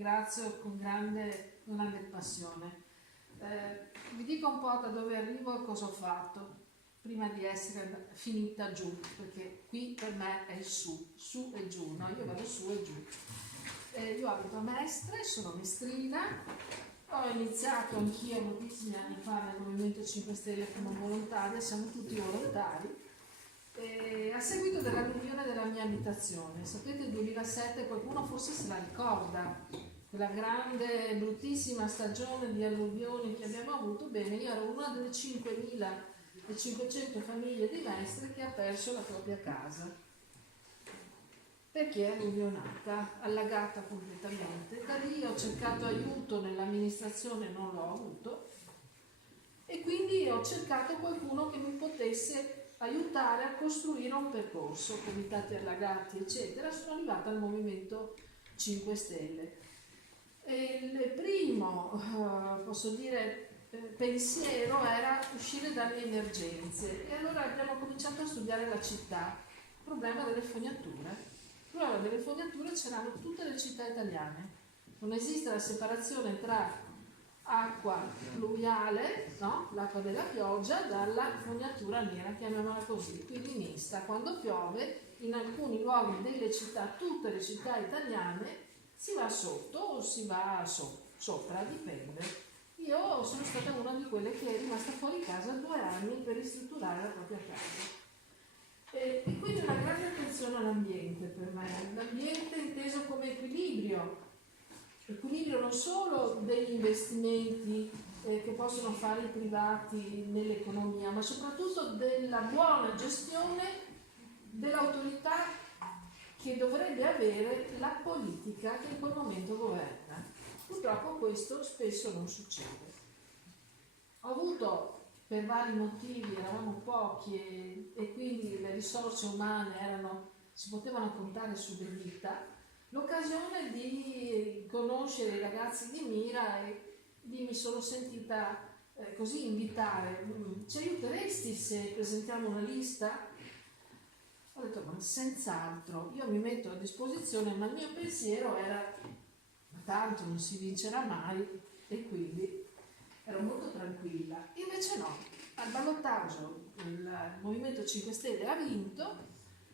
ringrazio con grande passione. Vi dico un po' da dove arrivo e cosa ho fatto prima di essere finita giù, perché qui per me è il su e giù, no? Io vado su e giù. Io abito a Mestre, sono mestrina, ho iniziato anch'io moltissimi anni fa nel Movimento 5 Stelle come volontaria, siamo tutti volontari, a seguito dell'alluvione della mia abitazione. Sapete, il 2007 qualcuno forse se la ricorda, quella grande, bruttissima stagione di alluvioni che abbiamo avuto. Bene, io ero una delle 5.500 famiglie di Mestre che ha perso la propria casa, perché è alluvionata, allagata completamente. Da lì ho cercato aiuto nell'amministrazione, non l'ho avuto, e quindi ho cercato qualcuno che mi potesse aiutare a costruire un percorso, comitati allagati eccetera. Sono arrivata al Movimento 5 Stelle. E il primo, posso dire, pensiero era uscire dalle emergenze, e allora abbiamo cominciato a studiare la città. Il problema delle fognature. Il problema delle fognature c'erano tutte le città italiane. Non esiste la separazione tra acqua pluviale, no? L'acqua della pioggia, dalla fognatura nera, chiamiamola così, quindi mista. Quando piove, in alcuni luoghi delle città, tutte le città italiane, si va sotto o si va sopra, dipende. Io sono stata una di quelle che è rimasta fuori casa 2 anni per ristrutturare la propria casa. E quindi una grande attenzione all'ambiente per me, l'ambiente inteso come equilibrio non solo degli investimenti che possono fare i privati nell'economia, ma soprattutto della buona gestione dell'autorità che dovrebbe avere la politica che in quel momento governa. Purtroppo questo spesso non succede. Ho avuto, per vari motivi, eravamo pochi e quindi le risorse umane si potevano contare su due dita, l'occasione di conoscere i ragazzi di Mira, e mi sono sentita così invitare. Ci aiuteresti se presentiamo una lista? Ho detto, ma senz'altro, io mi metto a disposizione, ma il mio pensiero era, ma tanto non si vincerà mai, e quindi ero molto tranquilla. Invece no, al ballottaggio il Movimento 5 Stelle ha vinto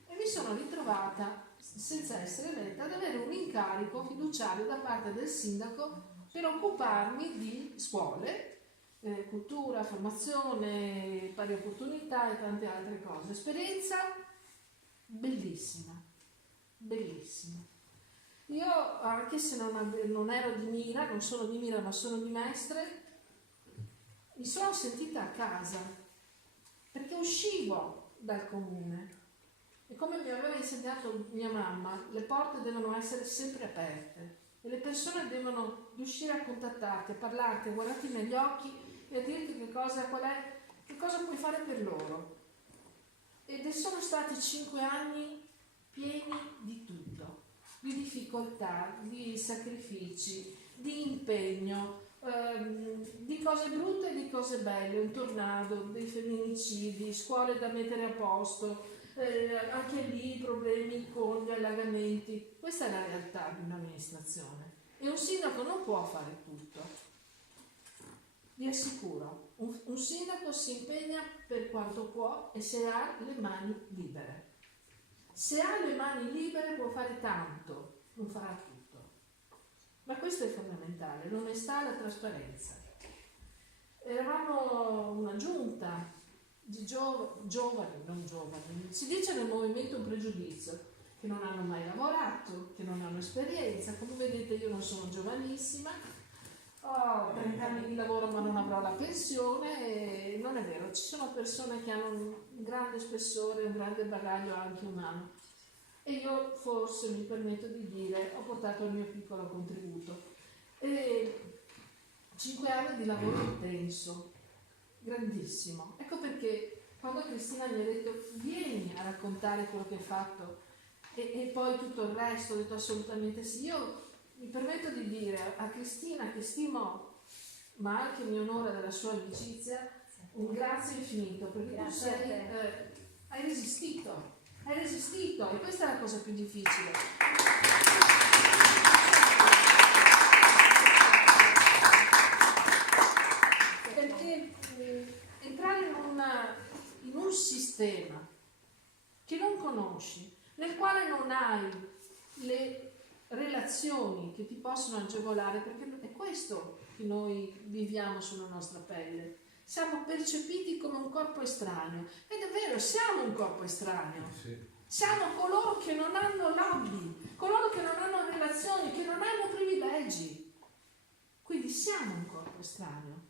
e mi sono ritrovata, senza essere eletta, ad avere un incarico fiduciario da parte del sindaco per occuparmi di scuole, cultura, formazione, pari opportunità e tante altre cose. Esperienza bellissima, bellissima. Io, anche se non ero di Mira, non sono di Mira ma sono di Mestre, mi sono sentita a casa, perché uscivo dal comune. E come mi aveva insegnato mia mamma, le porte devono essere sempre aperte e le persone devono riuscire a contattarti, a parlarti, a guardarti negli occhi e a dirti che cosa puoi fare per loro. Ed sono stati 5 anni pieni di tutto, di difficoltà, di sacrifici, di impegno, di cose brutte e di cose belle, un tornado, dei femminicidi, scuole da mettere a posto, anche lì problemi con gli allagamenti. Questa è la realtà di un'amministrazione e un sindaco non può fare tutto. Vi assicuro, un sindaco si impegna per quanto può e se ha le mani libere. Se ha le mani libere può fare tanto, non farà tutto. Ma questo è fondamentale, l'onestà e la trasparenza. Eravamo una giunta di giovani, non giovani, si dice nel movimento un pregiudizio, che non hanno mai lavorato, che non hanno esperienza. Come vedete io non sono giovanissima, ho 30 anni di lavoro ma non avrò la pensione, e non è vero, ci sono persone che hanno un grande spessore, un grande bagaglio anche umano, e io forse mi permetto di dire ho portato il mio piccolo contributo. 5 anni di lavoro intenso, grandissimo. Ecco perché quando Cristina mi ha detto vieni a raccontare quello che hai fatto e poi tutto il resto, ho detto assolutamente sì. Io mi permetto di dire a Cristina, che stimo ma anche mi onora della sua amicizia, un grazie infinito, perché grazie tu hai resistito e questa è la cosa più difficile. relazioni che ti possono agevolare, perché è questo che noi viviamo sulla nostra pelle. Siamo percepiti come un corpo estraneo, ed è vero, siamo un corpo estraneo. Sì. Siamo coloro che non hanno lobby, coloro che non hanno relazioni, che non hanno privilegi. Quindi siamo un corpo estraneo.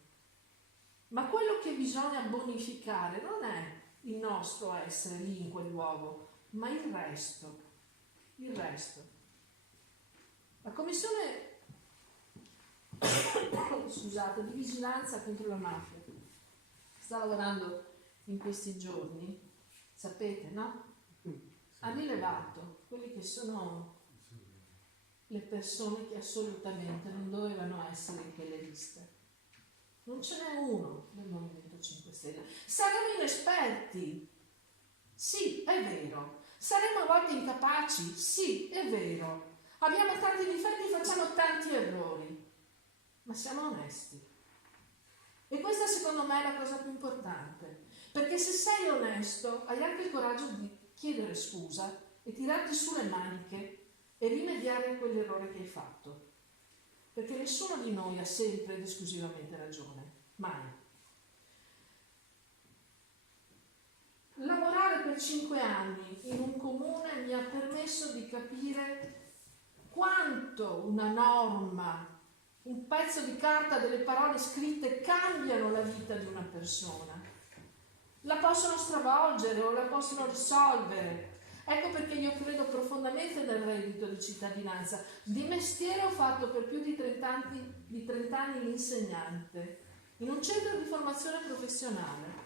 Ma quello che bisogna bonificare non è il nostro essere lì in quel luogo, ma il resto. Il resto. La commissione di vigilanza contro la mafia sta lavorando in questi giorni, sapete, no? Ha rilevato quelli che sono le persone che assolutamente non dovevano essere in quelle liste. Non ce n'è uno del Movimento 5 Stelle. Saremo inesperti, sì, è vero. Saremo a volte incapaci, sì, è vero. Abbiamo tanti difetti, facciamo tanti errori, ma siamo onesti. E questa secondo me è la cosa più importante, perché se sei onesto hai anche il coraggio di chiedere scusa e tirarti su le maniche e rimediare a quell'errore che hai fatto. Perché nessuno di noi ha sempre ed esclusivamente ragione, mai. Lavorare per 5 anni in un comune mi ha permesso di capire quanto una norma, un pezzo di carta, delle parole scritte cambiano la vita di una persona. La possono stravolgere o la possono risolvere. Ecco perché io credo profondamente nel reddito di cittadinanza. Di mestiere ho fatto per più di 30 anni l'insegnante in un centro di formazione professionale.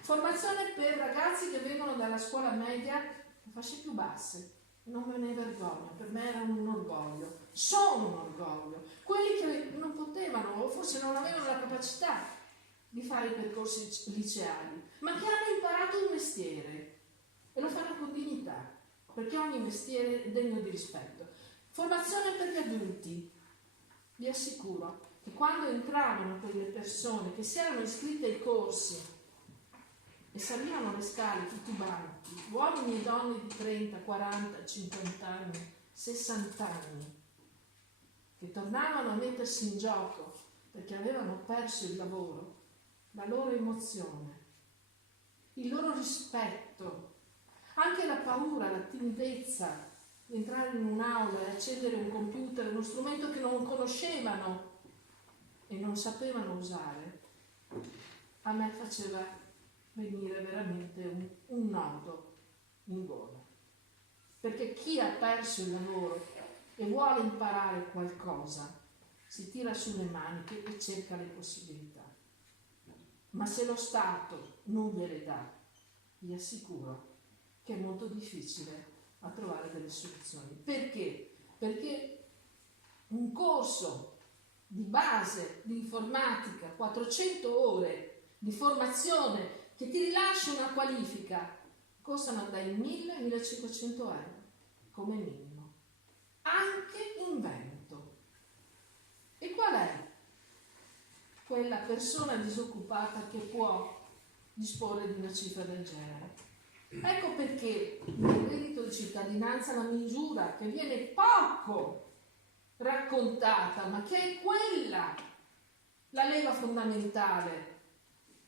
Formazione per ragazzi che vengono dalla scuola media a fasce più basse. Non me ne vergogno, per me era un orgoglio. Sono un orgoglio. Quelli che non potevano o forse non avevano la capacità di fare i percorsi liceali, ma che hanno imparato un mestiere. E lo fanno con dignità, perché ogni mestiere è degno di rispetto. Formazione per gli adulti. Vi assicuro che quando entravano quelle persone che si erano iscritte ai corsi e salivano le scale tutti banchi, uomini e donne di 30, 40, 50 anni, 60 anni, che tornavano a mettersi in gioco perché avevano perso il lavoro, la loro emozione, il loro rispetto, anche la paura, la timidezza di entrare in un'aula e accendere un computer, uno strumento che non conoscevano e non sapevano usare, a me faceva venire veramente un nodo in gola. Perché chi ha perso il lavoro e vuole imparare qualcosa si tira sulle maniche e cerca le possibilità. Ma se lo Stato non gliele dà, vi assicuro che è molto difficile a trovare delle soluzioni. Perché? Perché un corso di base di informatica, 400 ore di formazione che ti rilascia una qualifica, costano dai 1.000 ai 1.500 euro come minimo, anche in Veneto. E qual è quella persona disoccupata che può disporre di una cifra del genere? Ecco perché nel reddito di cittadinanza la misura che viene poco raccontata, ma che è quella la leva fondamentale,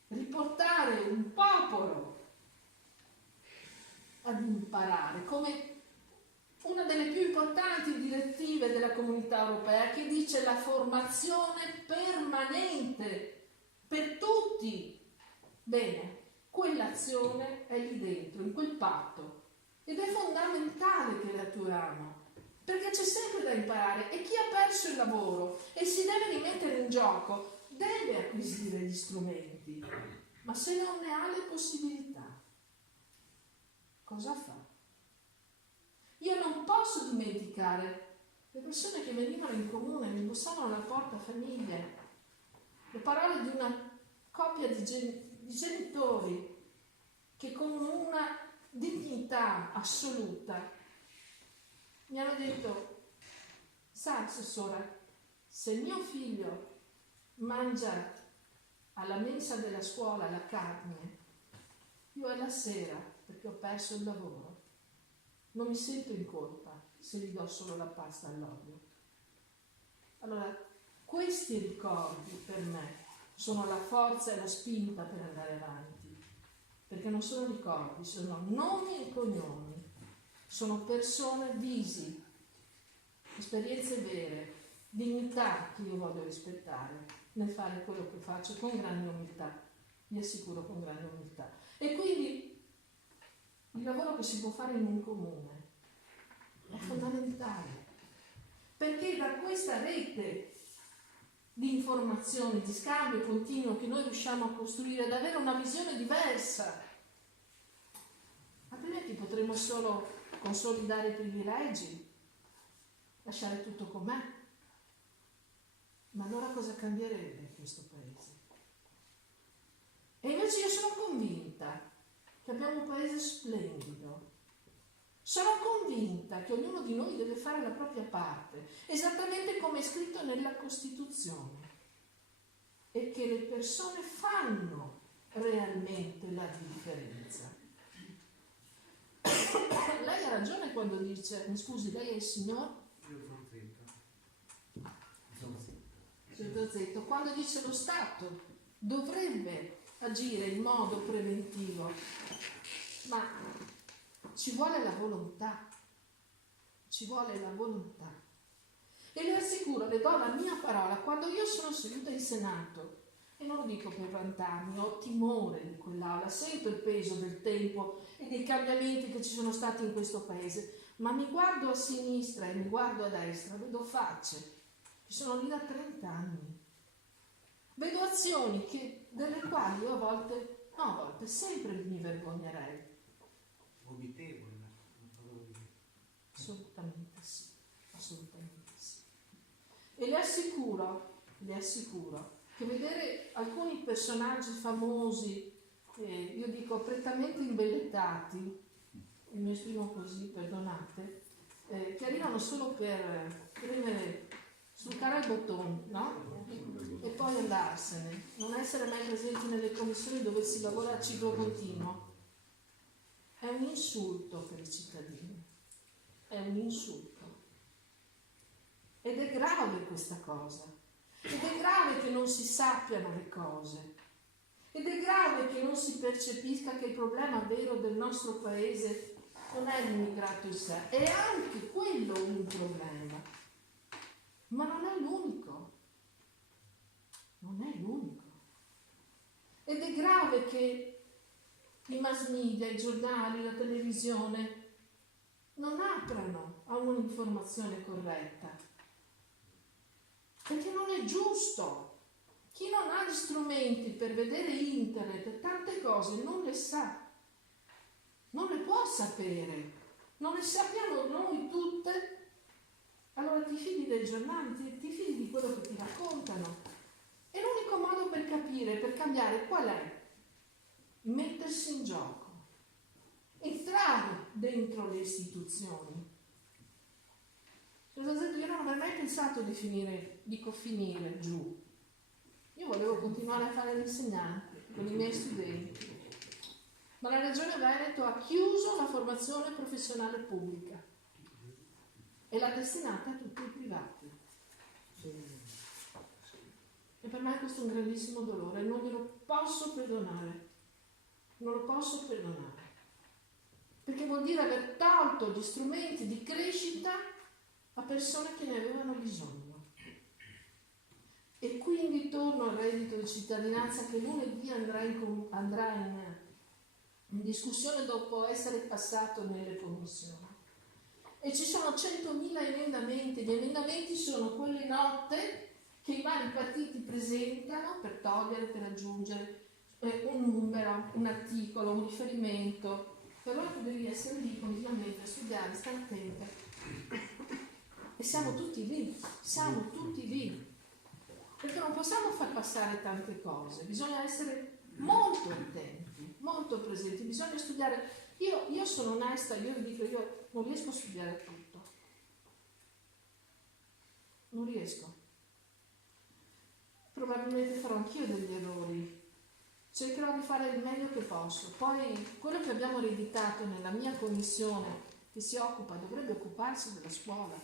riportare un popolo ad imparare, come una delle più importanti direttive della Comunità Europea, che dice la formazione permanente per tutti. Bene, quell'azione è lì dentro, in quel patto, ed è fondamentale che la attuiamo, perché c'è sempre da imparare e chi ha perso il lavoro e si deve rimettere in gioco deve acquisire gli strumenti, ma se non ne ha le possibilità, cosa fa? Io non posso dimenticare le persone che venivano in comune, mi bussavano alla porta, famiglie, le parole di una coppia di genitori che con una dignità assoluta mi hanno detto: sa, assessora, se mio figlio mangia alla mensa della scuola la carne, io alla sera, perché ho perso il lavoro, non mi sento in colpa, se gli do solo la pasta all'olio. Allora, questi ricordi per me sono la forza e la spinta per andare avanti, perché non sono ricordi, sono nomi e cognomi, sono persone, visi, esperienze vere, dignità che io voglio rispettare nel fare quello che faccio con grande umiltà, vi assicuro con grande umiltà. E quindi il lavoro che si può fare in un comune è fondamentale, perché da questa rete di informazioni, di scambio continuo che noi riusciamo a costruire, ad avere una visione diversa, altrimenti potremo solo consolidare i privilegi, lasciare tutto com'è. Ma allora cosa cambierebbe in questo paese? E invece io sono convinta che abbiamo un paese splendido. Sono convinta che ognuno di noi deve fare la propria parte, esattamente come è scritto nella Costituzione, e che le persone fanno realmente la differenza. Lei ha ragione quando dice, mi scusi, lei è il signor? Zzetto, quando dice lo Stato dovrebbe agire in modo preventivo, ma ci vuole la volontà, ci vuole la volontà. E le assicuro, le do la mia parola, quando io sono seduta in Senato, e non lo dico per vantarmi, ho timore di quell'aula, sento il peso del tempo e dei cambiamenti che ci sono stati in questo paese, ma mi guardo a sinistra e mi guardo a destra, vedo facce che sono lì da 30 anni, vedo azioni delle quali io a volte sempre mi vergognerei. Vomitevole. Assolutamente sì, assolutamente sì. E le assicuro che vedere alcuni personaggi famosi, io dico prettamente imbellettati, e mi esprimo così, perdonate, che arrivano solo per premere, struccare il bottone, no? E poi andarsene, non essere mai presenti nelle commissioni dove si lavora a ciclo continuo, è un insulto per i cittadini, è un insulto. Ed è grave questa cosa, ed è grave che non si sappiano le cose, ed è grave che non si percepisca che il problema vero del nostro paese non è l'immigrato in sé, è anche quello un problema, ma non è l'unico. Non è l'unico. Ed è grave che i mass media, i giornali, la televisione non aprano a un'informazione corretta, perché non è giusto. Chi non ha gli strumenti per vedere internet e tante cose non le sa, non le può sapere, non le sappiamo noi tutte. Allora ti fidi dei giornali, ti fidi di quello che ti raccontano. E l'unico modo per capire, per cambiare, qual è? Mettersi in gioco, entrare dentro le istituzioni. Io non avrei mai pensato di finire giù. Io volevo continuare a fare l'insegnante con i miei studenti, ma la Regione Veneto ha chiuso la formazione professionale pubblica e l'ha destinata a tutti i privati. E per me questo è un grandissimo dolore e non glielo posso perdonare. Non lo posso perdonare. Perché vuol dire aver tolto gli strumenti di crescita a persone che ne avevano bisogno. E quindi torno al reddito di cittadinanza che lunedì andrà in discussione dopo essere passato nelle commissioni. E ci sono 100.000 emendamenti. Gli emendamenti sono quelle note che i vari partiti presentano per togliere, per aggiungere un numero, un articolo, un riferimento. Per ora tu devi essere lì continuamente a studiare, stare attenta. E siamo tutti lì, perché non possiamo far passare tante cose, bisogna essere molto attenti, molto presenti, bisogna studiare. Io sono onesta, io vi dico, io non riesco a studiare tutto, non riesco. Probabilmente farò anch'io degli errori, cercherò di fare il meglio che posso. Poi quello che abbiamo ereditato nella mia commissione che dovrebbe occuparsi della scuola,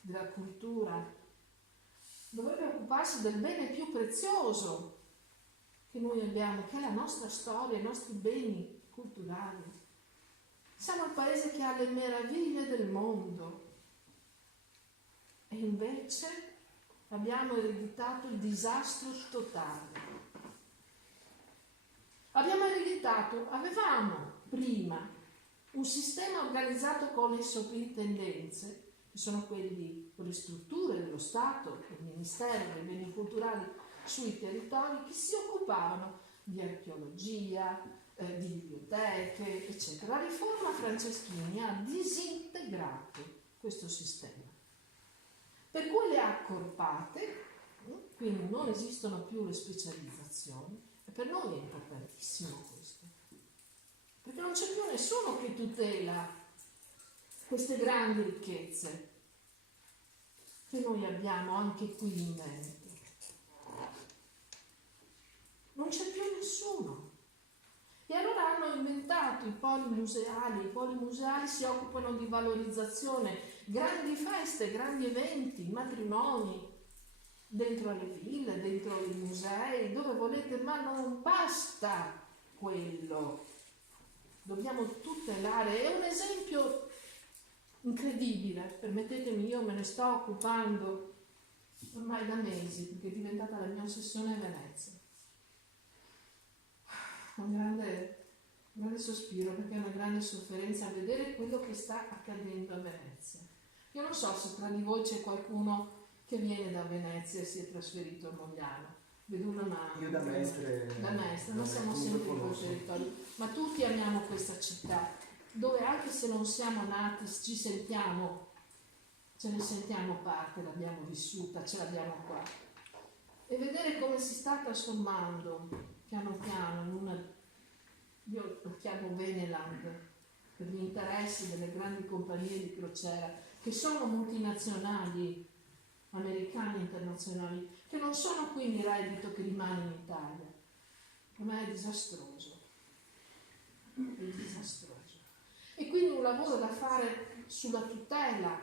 della cultura, dovrebbe occuparsi del bene più prezioso che noi abbiamo, che è la nostra storia, i nostri beni culturali. Siamo il paese che ha le meraviglie del mondo e invece abbiamo ereditato il disastro totale. Avevamo prima un sistema organizzato con le soprintendenze, che sono quelle strutture dello Stato, del Ministero dei Beni Culturali sui territori, che si occupavano di archeologia, di biblioteche, eccetera. La riforma Franceschini ha disintegrato questo sistema, per cui le ha accorpate, quindi non esistono più le specializzazioni, e per noi è importantissimo questo, perché non c'è più nessuno che tutela queste grandi ricchezze che noi abbiamo anche qui in Veneto. Non c'è più nessuno. E allora hanno inventato i poli museali si occupano di valorizzazione, grandi feste, grandi eventi, matrimoni, dentro le ville, dentro i musei, dove volete, ma non basta quello. Dobbiamo tutelare. È un esempio incredibile, permettetemi, io me ne sto occupando ormai da mesi, perché è diventata la mia ossessione a Venezia. Un grande sospiro, perché è una grande sofferenza vedere quello che sta accadendo a Venezia. Io non so se tra di voi c'è qualcuno che viene da Venezia e si è trasferito a Mogliano. Vedo una mano. Io da Mestre. Noi siamo sempre in quel territorio, ma tutti amiamo questa città, dove anche se non siamo nati ce ne sentiamo parte, l'abbiamo vissuta, ce l'abbiamo qua. E vedere come si sta trasformando piano piano in una, io lo chiamo Veneland, per gli interessi delle grandi compagnie di crociera, che sono multinazionali, americane e internazionali, che non sono quindi reddito che rimane in Italia. Per me è disastroso. È disastroso. E quindi un lavoro da fare sulla tutela,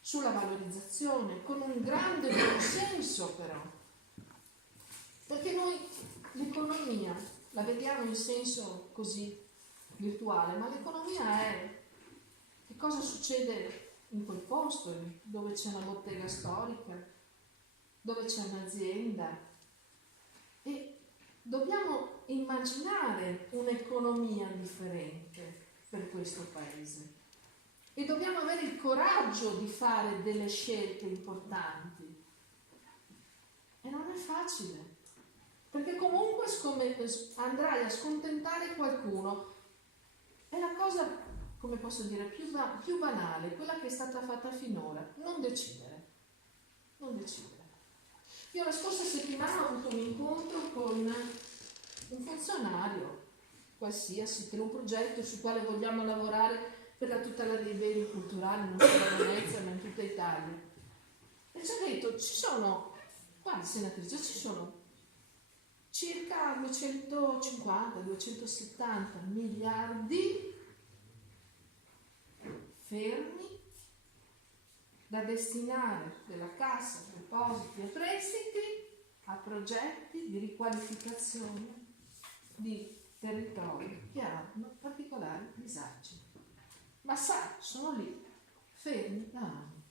sulla valorizzazione, con un grande buonsenso però. Perché noi l'economia la vediamo in senso così virtuale, ma l'economia è che cosa succede in quel posto, dove c'è una bottega storica, dove c'è un'azienda. E dobbiamo immaginare un'economia differente per questo paese. E dobbiamo avere il coraggio di fare delle scelte importanti. E non è facile. Perché comunque andrai a scontentare qualcuno. È la cosa, come posso dire, più banale, quella che è stata fatta finora. Non decidere. Io la scorsa settimana ho avuto un incontro con un funzionario qualsiasi per un progetto sul quale vogliamo lavorare per la tutela dei beni culturali non solo a Venezia ma in tutta Italia. E ci ha detto, guarda senatrice, ci sono circa 250-270 miliardi fermi da destinare della Cassa Depositi e Prestiti a progetti di riqualificazione di territori che hanno particolari disagi. Ma sono lì, fermi da anni.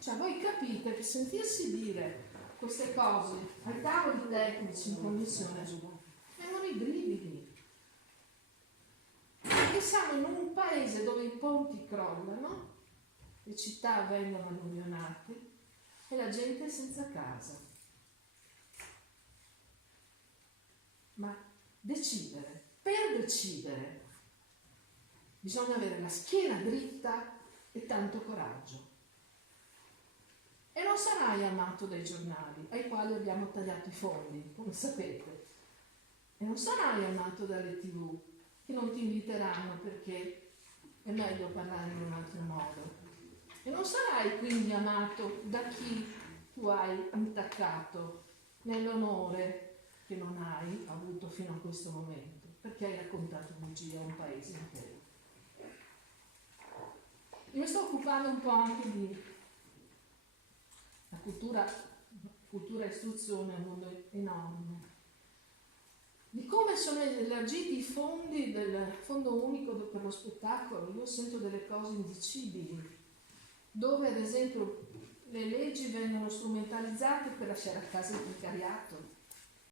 Cioè voi capite che sentirsi dire queste cose ai tavoli tecnici in commissione vengono i brividi. Perché siamo in un paese dove i ponti crollano, le città vengono alluvionate e la gente è senza casa. Ma per decidere, bisogna avere la schiena dritta e tanto coraggio. E non sarai amato dai giornali, ai quali abbiamo tagliato i fondi, come sapete. E non sarai amato dalle TV, che non ti inviteranno perché è meglio parlare in un altro modo. E non sarai quindi amato da chi tu hai intaccato nell'onore che non hai avuto fino a questo momento. perché hai raccontato bugie a un paese intero. Io mi sto occupando un po' anche di la cultura e istruzione, è un mondo enorme, di come sono elargiti i fondi del Fondo Unico per lo Spettacolo. Io sento delle cose indicibili, dove ad esempio le leggi vengono strumentalizzate per lasciare a casa il precariato,